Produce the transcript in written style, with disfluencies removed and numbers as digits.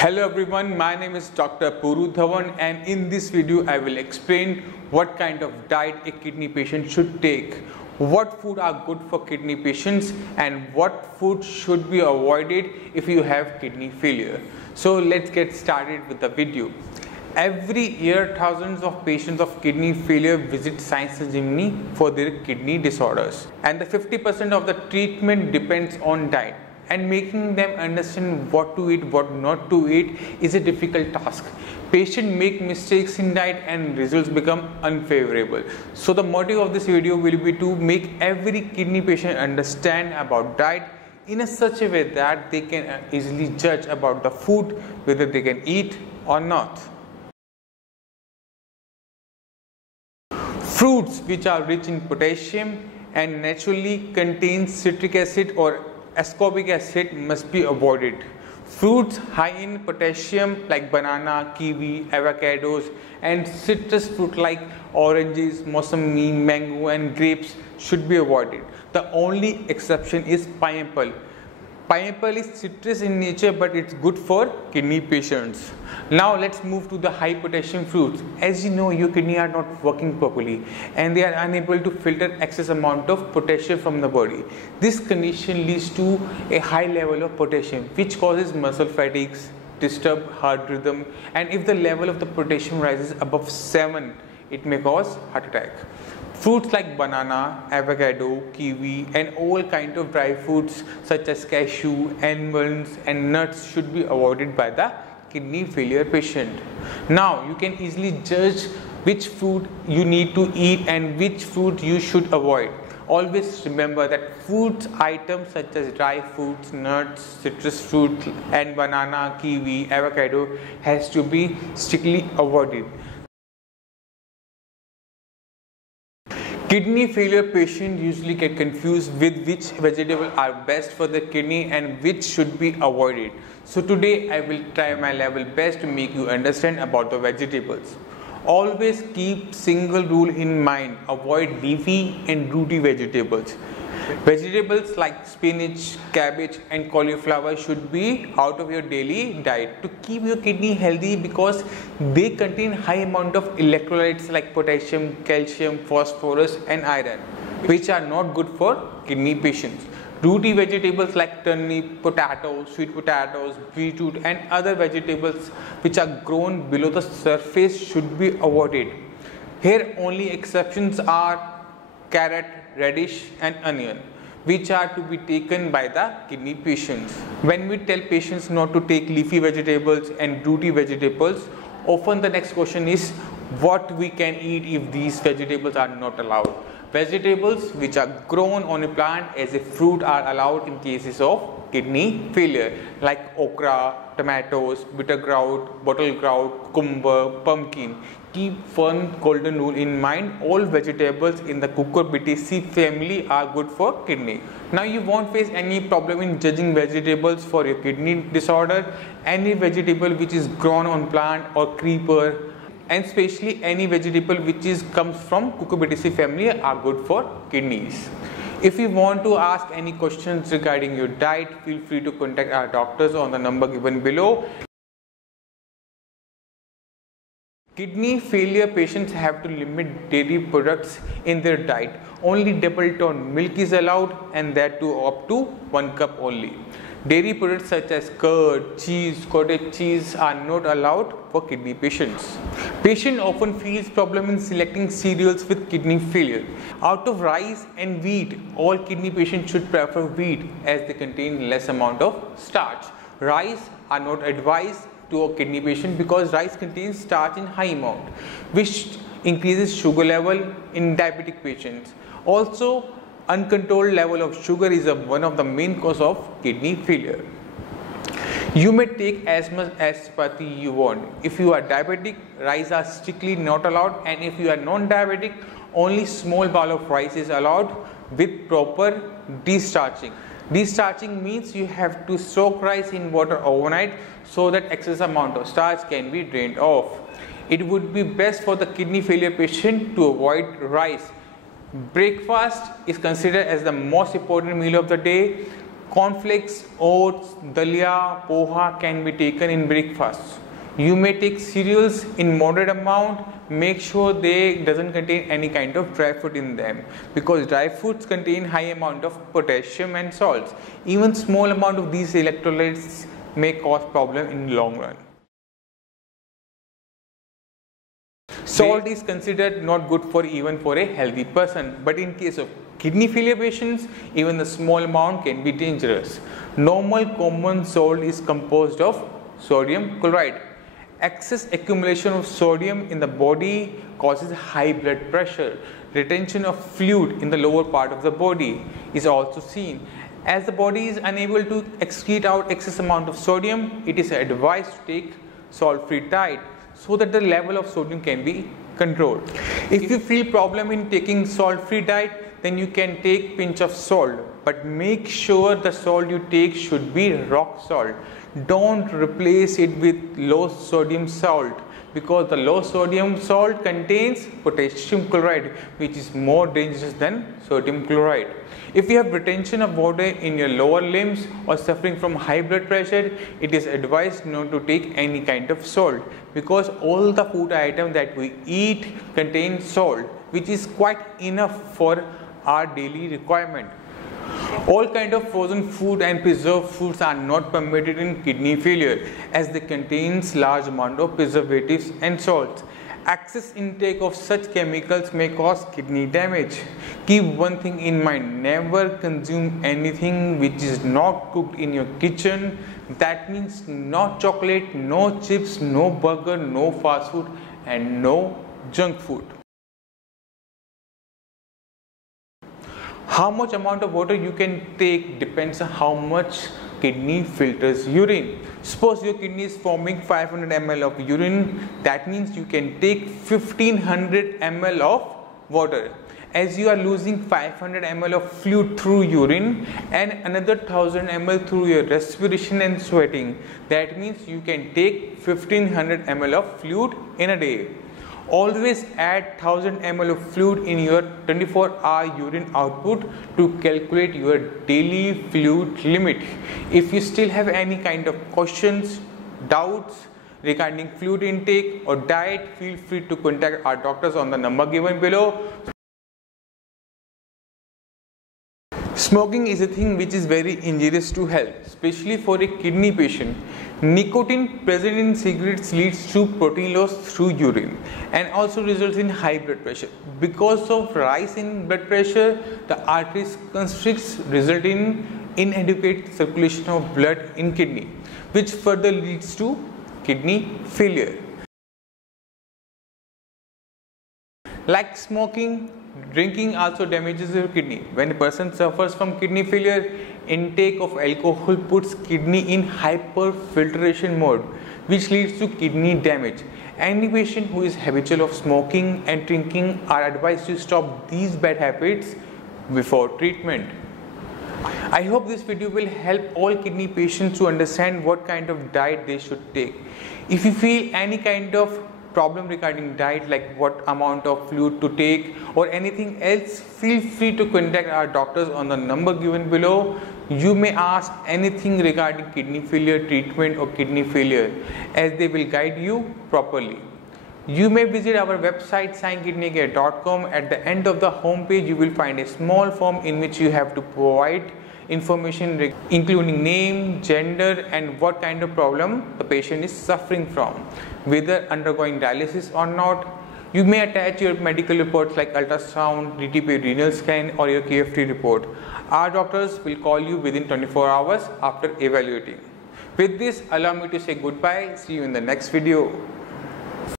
Hello everyone, my name is Dr. Puru Dhawan, and in this video I will explain what kind of diet a kidney patient should take, what food are good for kidney patients and what food should be avoided if you have kidney failure. So let's get started with the video. Every year thousands of patients of kidney failure visit science and Germany for their kidney disorders, and the 50% of the treatment depends on diet. And making them understand what to eat, what not to eat is a difficult task. Patients make mistakes in diet and results become unfavorable. So the motive of this video will be to make every kidney patient understand about diet in such a way that they can easily judge about the food, whether they can eat or not. Fruits which are rich in potassium and naturally contain citric acid or ascorbic acid must be avoided. Fruits high in potassium like banana, kiwi, avocados and citrus fruit like oranges, mousami, mango and grapes should be avoided. The only exception is pineapple. Pineapple is citrus in nature, but it's good for kidney patients. Now let's move to the high potassium fruits. As you know, your kidney are not working properly and they are unable to filter excess amount of potassium from the body. This condition leads to a high level of potassium which causes muscle fatigues, disturbed heart rhythm, and if the level of the potassium rises above 7, it may cause heart attack. Fruits like banana, avocado, kiwi and all kinds of dry fruits such as cashew, almonds and nuts should be avoided by the kidney failure patient. Now you can easily judge which food you need to eat and which food you should avoid. Always remember that food items such as dry fruits, nuts, citrus fruit and banana, kiwi, avocado has to be strictly avoided. Kidney failure patients usually get confused with which vegetables are best for the kidney and which should be avoided. So today I will try my level best to make you understand about the vegetables. Always keep single rule in mind: avoid leafy and rooty vegetables. Vegetables like spinach, cabbage and cauliflower should be out of your daily diet to keep your kidney healthy because they contain high amount of electrolytes like potassium, calcium, phosphorus and iron, which are not good for kidney patients. Rooty vegetables like turnip, potatoes, sweet potatoes, beetroot and other vegetables which are grown below the surface should be avoided. Here only exceptions are carrot, radish and onion, which are to be taken by the kidney patients. When we tell patients not to take leafy vegetables and rooty vegetables, often the next question is what we can eat if these vegetables are not allowed. Vegetables which are grown on a plant as a fruit are allowed in cases of kidney failure like okra, tomatoes, bitter gourd, bottle gourd, cucumber, pumpkin. Keep one golden rule in mind: all vegetables in the cucurbitaceae family are good for kidney. Now you won't face any problem in judging vegetables for your kidney disorder. Any vegetable which is grown on plant or creeper, and especially any vegetable which comes from cucurbitaceae family are good for kidneys. If you want to ask any questions regarding your diet, feel free to contact our doctors on the number given below. Kidney failure patients have to limit dairy products in their diet. Only double tone milk is allowed, and that too up to 1 cup only. Dairy products such as curd, cheese, cottage cheese are not allowed for kidney patients. Patient often feels problem in selecting cereals with kidney failure. Out of rice and wheat, all kidney patients should prefer wheat as they contain less amount of starch. Rice are not advised to a kidney patient because rice contains starch in high amount, which increases sugar level in diabetic patients. Also, uncontrolled level of sugar is one of the main cause of kidney failure. You may take as much as chapati you want. If you are diabetic, rice are strictly not allowed, and if you are non-diabetic, only small bowl of rice is allowed with proper destarching. Destarching means you have to soak rice in water overnight so that excess amount of starch can be drained off. It would be best for the kidney failure patient to avoid rice. Breakfast is considered as the most important meal of the day. Cornflakes, oats, dalia, poha can be taken in breakfast. You may take cereals in moderate amount. Make sure they doesn't contain any kind of dry fruit in them, because dry fruits contain high amount of potassium and salts. Even small amount of these electrolytes may cause problem in long run. Salt is considered not good for even for a healthy person, but in case of kidney failure patients, even the small amount can be dangerous. Normal common salt is composed of sodium chloride. Excess accumulation of sodium in the body causes high blood pressure. Retention of fluid in the lower part of the body is also seen. As the body is unable to excrete out excess amount of sodium, it is advised to take salt-free diet so that the level of sodium can be controlled. If you feel problem in taking salt-free diet, then you can take pinch of salt, but make sure the salt you take should be rock salt. Don't replace it with low sodium salt, because the low sodium salt contains potassium chloride, which is more dangerous than sodium chloride. If you have retention of water in your lower limbs or suffering from high blood pressure, it is advised not to take any kind of salt, because all the food items that we eat contain salt, which is quite enough for our daily requirement. All kind of frozen food and preserved foods are not permitted in kidney failure, as they contains large amount of preservatives and salts. Excess intake of such chemicals may cause kidney damage. Keep one thing in mind: never consume anything which is not cooked in your kitchen. That means no chocolate, no chips, no burger, no fast food, and no junk food. How much amount of water you can take depends on how much kidney filters urine. Suppose your kidney is forming 500 ml of urine, that means you can take 1500 ml of water. As you are losing 500 ml of fluid through urine and another 1000 ml through your respiration and sweating, that means you can take 1500 ml of fluid in a day. Always add 1000 ml of fluid in your 24-hour urine output to calculate your daily fluid limit. If you still have any kind of questions, doubts regarding fluid intake or diet, feel free to contact our doctors on the number given below. Smoking is a thing which is very injurious to health, especially for a kidney patient. Nicotine present in cigarettes leads to protein loss through urine and also results in high blood pressure. Because of rise in blood pressure, the arteries constricts, result in inadequate circulation of blood in kidney, which further leads to kidney failure. Like smoking, drinking also damages your kidney. When a person suffers from kidney failure, intake of alcohol puts kidney in hyperfiltration mode, which leads to kidney damage. Any patient who is habitual of smoking and drinking are advised to stop these bad habits before treatment. I hope this video will help all kidney patients to understand what kind of diet they should take. If you feel any kind of problem regarding diet, like what amount of fluid to take or anything else, feel free to contact our doctors on the number given below. You may ask anything regarding kidney failure treatment or kidney failure, as they will guide you properly. You may visit our website scienckidneycare.com. At the end of the home page, you will find a small form in which you have to provide information including name, gender, and what kind of problem the patient is suffering from, whether undergoing dialysis or not. You may attach your medical reports like ultrasound, DTP renal scan, or your KFT report. Our doctors will call you within 24 hours after evaluating. With this, allow me to say goodbye. See you in the next video.